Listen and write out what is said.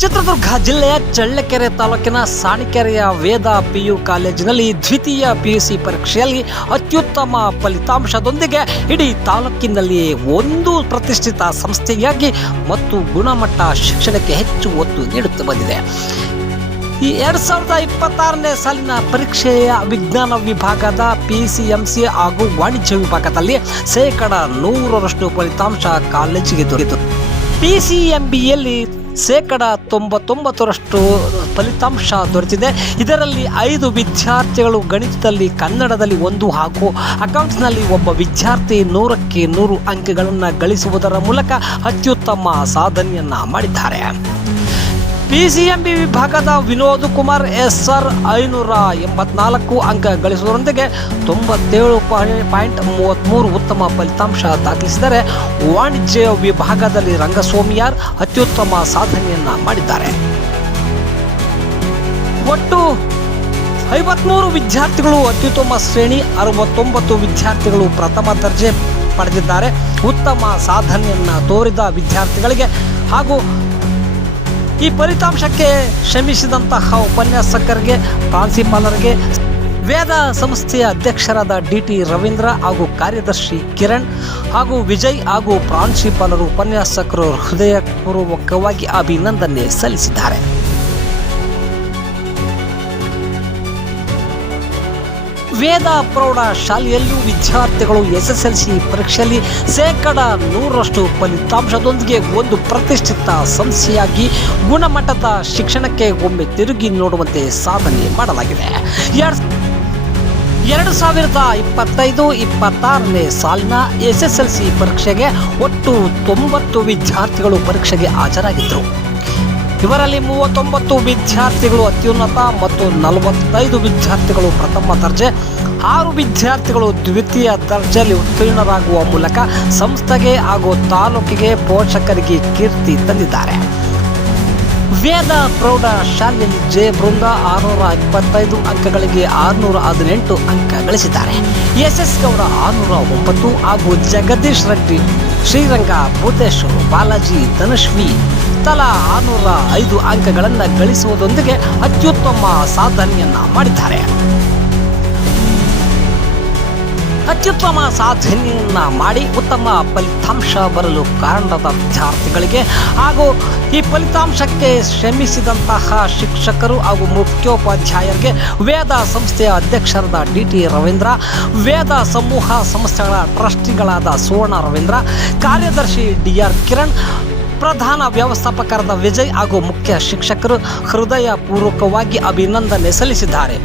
ಚಿತ್ರದುರ್ಗ ಜಿಲ್ಲೆಯ ಚಳ್ಳಕೆರೆ ತಾಲೂಕಿನ ಸಾಣಿಕೆರೆಯ ವೇದ ಪಿಯು ಕಾಲೇಜಿನಲ್ಲಿ ದ್ವಿತೀಯ ಪಿಯುಸಿ ಪರೀಕ್ಷೆಯಲ್ಲಿ ಅತ್ಯುತ್ತಮ ಫಲಿತಾಂಶದೊಂದಿಗೆ ಇಡೀ ತಾಲೂಕಿನಲ್ಲಿಯೇ ಒಂದು ಪ್ರತಿಷ್ಠಿತ ಸಂಸ್ಥೆಯಾಗಿ ಮತ್ತು ಗುಣಮಟ್ಟ ಶಿಕ್ಷಣಕ್ಕೆ ಹೆಚ್ಚು ಒತ್ತು ನೀಡುತ್ತಾ ಬಂದಿದೆ. ಈ 2026ನೇ ಸಾಲಿನ ಪರೀಕ್ಷೆಯ ವಿಜ್ಞಾನ ವಿಭಾಗದ PCMC ಹಾಗೂ ವಾಣಿಜ್ಯ ವಿಭಾಗದಲ್ಲಿ 100% ಫಲಿತಾಂಶ ಕಾಲೇಜಿಗೆ ದೊರೆಯಿತು. PCMBಯಲ್ಲಿ 99% ಫಲಿತಾಂಶ ದೊರೆತಿದೆ. ಇದರಲ್ಲಿ 5 ವಿದ್ಯಾರ್ಥಿಗಳು ಗಣಿತದಲ್ಲಿ, ಕನ್ನಡದಲ್ಲಿ 1 ಹಾಗೂ ಅಕೌಂಟ್ಸ್ನಲ್ಲಿ ಒಬ್ಬ ವಿದ್ಯಾರ್ಥಿ 100ಕ್ಕೆ 100 ಅಂಕಗಳನ್ನು ಗಳಿಸುವುದರ ಮೂಲಕ ಅತ್ಯುತ್ತಮ ಸಾಧನೆಯನ್ನ ಮಾಡಿದ್ದಾರೆ. PCMB ವಿಭಾಗದ ವಿನೋದ್ ಕುಮಾರ್ SR 584 ಅಂಕ ಗಳಿಸುವುದರೊಂದಿಗೆ 97.33 ಉತ್ತಮ ಫಲಿತಾಂಶ ದಾಖಲಿಸಿದರೆ, ವಾಣಿಜ್ಯ ವಿಭಾಗದಲ್ಲಿ ರಂಗಸ್ವಾಮಿಯಾರ್ ಅತ್ಯುತ್ತಮ ಸಾಧನೆಯನ್ನ ಮಾಡಿದ್ದಾರೆ. ಒಟ್ಟು 53 ವಿದ್ಯಾರ್ಥಿಗಳು ಅತ್ಯುತ್ತಮ ಶ್ರೇಣಿ, 69 ವಿದ್ಯಾರ್ಥಿಗಳು ಪ್ರಥಮ ದರ್ಜೆ ಪಡೆದಿದ್ದಾರೆ. ಉತ್ತಮ ಸಾಧನೆಯನ್ನ ತೋರಿದ ವಿದ್ಯಾರ್ಥಿಗಳಿಗೆ ಹಾಗೂ ಈ ಫಲಿತಾಂಶಕ್ಕೆ ಶ್ರಮಿಸಿದಂತಹ ಉಪನ್ಯಾಸಕರಿಗೆ, ಪ್ರಾಂಶುಪಾಲರಿಗೆ, ವೇದ ಸಂಸ್ಥೆಯ ಅಧ್ಯಕ್ಷರಾದ DT ರವೀಂದ್ರ ಹಾಗೂ ಕಾರ್ಯದರ್ಶಿ ಕಿರಣ್ ಹಾಗೂ ವಿಜಯ್ ಹಾಗೂ ಪ್ರಾಂಶುಪಾಲರು, ಉಪನ್ಯಾಸಕರು ಹೃದಯಪೂರ್ವಕವಾಗಿ ಅಭಿನಂದನೆ ಸಲ್ಲಿಸಿದ್ದಾರೆ. ವೇದ ಪ್ರೌಢ ಶಾಲೆಯಲ್ಲೂ ವಿದ್ಯಾರ್ಥಿಗಳು SSLC ಪರೀಕ್ಷೆಯಲ್ಲಿ 100% ಫಲಿತಾಂಶದೊಂದಿಗೆ ಒಂದು ಪ್ರತಿಷ್ಠಿತ ಸಂಸ್ಥೆಯಾಗಿ ಗುಣಮಟ್ಟದ ಶಿಕ್ಷಣಕ್ಕೆ ಒಮ್ಮೆ ತಿರುಗಿ ನೋಡುವಂತೆ ಸಾಧನೆ ಮಾಡಲಾಗಿದೆ. 2025-26ನೇ ಸಾಲಿನ SSLC ಪರೀಕ್ಷೆಗೆ ಒಟ್ಟು 90 ವಿದ್ಯಾರ್ಥಿಗಳು ಪರೀಕ್ಷೆಗೆ ಹಾಜರಾಗಿದ್ದರು. ಇವರಲ್ಲಿ 39 ವಿದ್ಯಾರ್ಥಿಗಳು ಅತ್ಯುನ್ನತ ಮತ್ತು 45 ವಿದ್ಯಾರ್ಥಿಗಳು ಪ್ರಥಮ ದರ್ಜೆ, 6 ವಿದ್ಯಾರ್ಥಿಗಳು ದ್ವಿತೀಯ ದರ್ಜೆಯಲ್ಲಿ ಉತ್ತೀರ್ಣರಾಗುವ ಮೂಲಕ ಸಂಸ್ಥೆಗೆ ಹಾಗೂ ತಾಲೂಕಿಗೆ, ಪೋಷಕರಿಗೆ ಕೀರ್ತಿ ತಂದಿದ್ದಾರೆ. ವೇದ ಪ್ರೌಢ ಶಾಲೆಯಲ್ಲಿ ಜೆ ಬೃಂದ 625 ಅಂಕಗಳಿಗೆ 618 ಅಂಕ ಗಳಿಸಿದ್ದಾರೆ. SS ಗೌಡ 609 ಹಾಗೂ ಜಗದೀಶ್ ರೆಡ್ಡಿ, ಶ್ರೀರಂಗ, ಭೂತೇಶ್ವರ್, ಬಾಲಾಜಿ, ಧನುಶ್ವಿ ತಲಾ 605 ಅಂಕಗಳನ್ನು ಗಳಿಸುವುದರೊಂದಿಗೆ ಅತ್ಯುತ್ತಮ ಸಾಧನೆಯನ್ನ ಮಾಡಿದ್ದಾರೆ. ಅತ್ಯುತ್ತಮ ಸಾಧನೆಯನ್ನ ಮಾಡಿ ಉತ್ತಮ ಫಲಿತಾಂಶ ಬರಲು ಕಾರಣದ ವಿದ್ಯಾರ್ಥಿಗಳಿಗೆ ಹಾಗೂ ಈ ಫಲಿತಾಂಶಕ್ಕೆ ಶ್ರಮಿಸಿದಂತಹ ಶಿಕ್ಷಕರು ಹಾಗೂ ಮುಖ್ಯೋಪಾಧ್ಯಾಯರಿಗೆ ವೇದ ಸಂಸ್ಥೆಯ ಅಧ್ಯಕ್ಷರಾದ DT ರವೀಂದ್ರ, ವೇದ ಸಮೂಹ ಸಂಸ್ಥೆಗಳ ಟ್ರಸ್ಟಿಗಳಾದ ಸುವರ್ಣ ರವೀಂದ್ರ, ಕಾರ್ಯದರ್ಶಿ DR ಕಿರಣ್, ಪ್ರಧಾನ ವ್ಯವಸ್ಥಾಪಕರಾದ ವಿಜಯ್ ಹಾಗೂ ಮುಖ್ಯ ಶಿಕ್ಷಕರು ಹೃದಯಪೂರ್ವಕವಾಗಿ ಅಭಿನಂದನೆ ಸಲ್ಲಿಸಿದ್ದಾರೆ.